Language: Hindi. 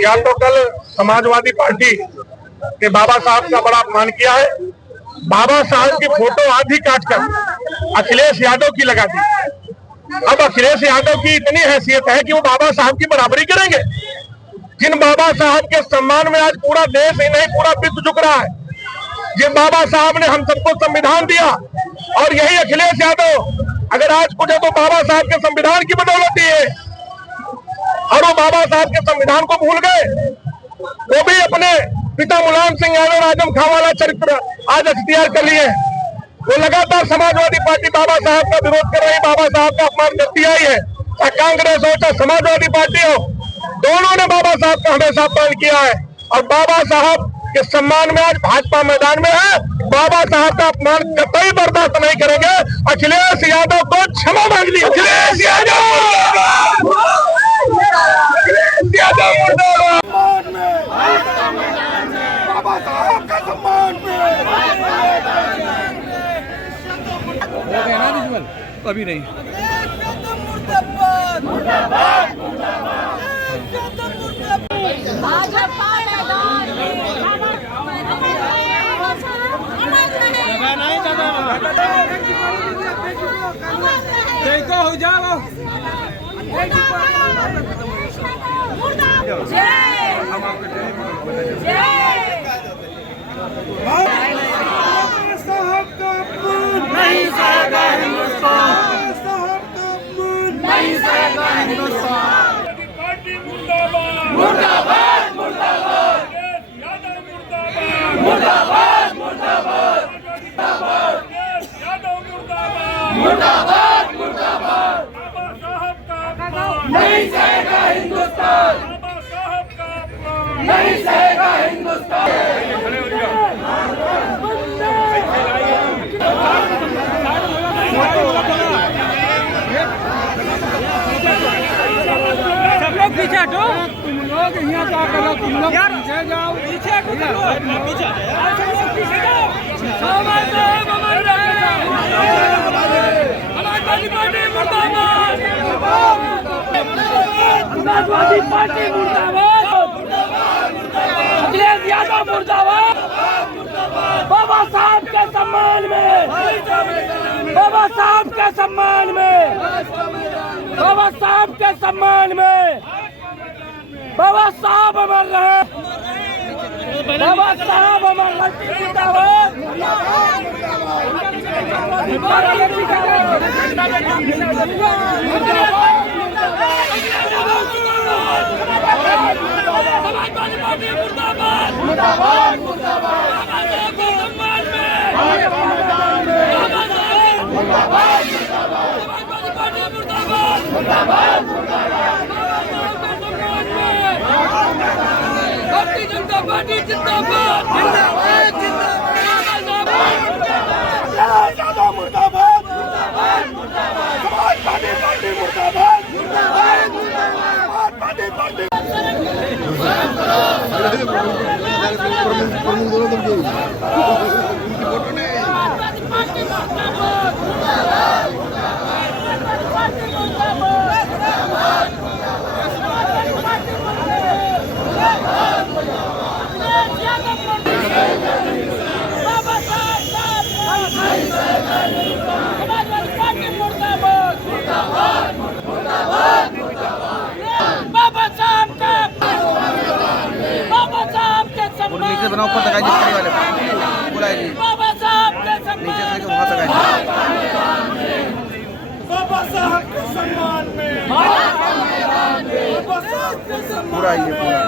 या तो कल समाजवादी पार्टी के बाबा साहब का बड़ा अपमान किया है, बाबा साहब की फोटो आधी काटकर अखिलेश यादव की लगा दी। अब अखिलेश यादव की इतनी हैसियत है कि वो बाबा साहब की बराबरी करेंगे। जिन बाबा साहब के सम्मान में आज पूरा देश ही नहीं पूरा विश्व झुक रहा है, जिन बाबा साहब ने हम सबको संविधान दिया, और यही अखिलेश यादव अगर आज कुछ है तो बाबा साहब के संविधान की बदौलत ही है। और वो बाबा साहब के संविधान को भूल गए, वो भी अपने पिता मुलायम सिंह यादव आजम खां वाला चरित्र आज अख्तियार कर लिए। वो लगातार समाजवादी पार्टी बाबा साहब का विरोध कर रही, बाबा साहब का अपमान करती आई है। चाहे कांग्रेस हो चाहे समाजवादी पार्टी हो, दोनों ने बाबा साहब का हमेशा अपमान किया है। और बाबा साहब के सम्मान में आज भाजपा मैदान में है। बाबा साहब का अपमान कतई बर्दाश्त नहीं करेंगे। अखिलेश यादव को क्षमा मांग ली। अखिलेश यादव बाबा साहब का सम्मान में अभी नहीं। हो जाओ साहब का नहीं सहेगा हिंदुस्तान, साहब का नहीं सहेगा हिंदुस्तान। मुर्दाबाद मुर्दाबाद मुर्दाबाद मुर्दाबाद मुर्दाबाद मुर्दाबाद बाबा साहब का नहीं सहेगा हिंदुस्तान, बाबा साहब का नहीं सहेगा हिंदुस्तान। सब लोग पीछे हटो, तुम लोग यहाँ क्या करो, तुम लोग पीछे जाओ, पीछे हटो, पीछे जाओ। समाजवादी पार्टी मुर्दाबाद, अखिलेश यादव मुर्दाबाद। बाबा साहब के सम्मान में, बाबा साहब के सम्मान में, बाबा साहब के सम्मान में, बाबा साहब अमर रहे, बाबा साहब अमर मुर्दाबाद। समाजवादी पार्टी मुर्दाबाद मुर्दाबाद मुर्दाबाद भारतीय जनता पार्टी जिंदाबाद जिंदाबाद जिंदाबाद मुर्दाबाद समाजवादी पार्टी मुर्दाबाद मुर्दाबाद समाजवादी पार्टी। नीचे बनाओ, ऊपर तक आइए वाले पूरा आइए, बाबा साहब के नीचे से वहां तक आइए। बाबा साहब के सम्मान में, बाबा साहब के सम्मान पूरा आइए पूरा।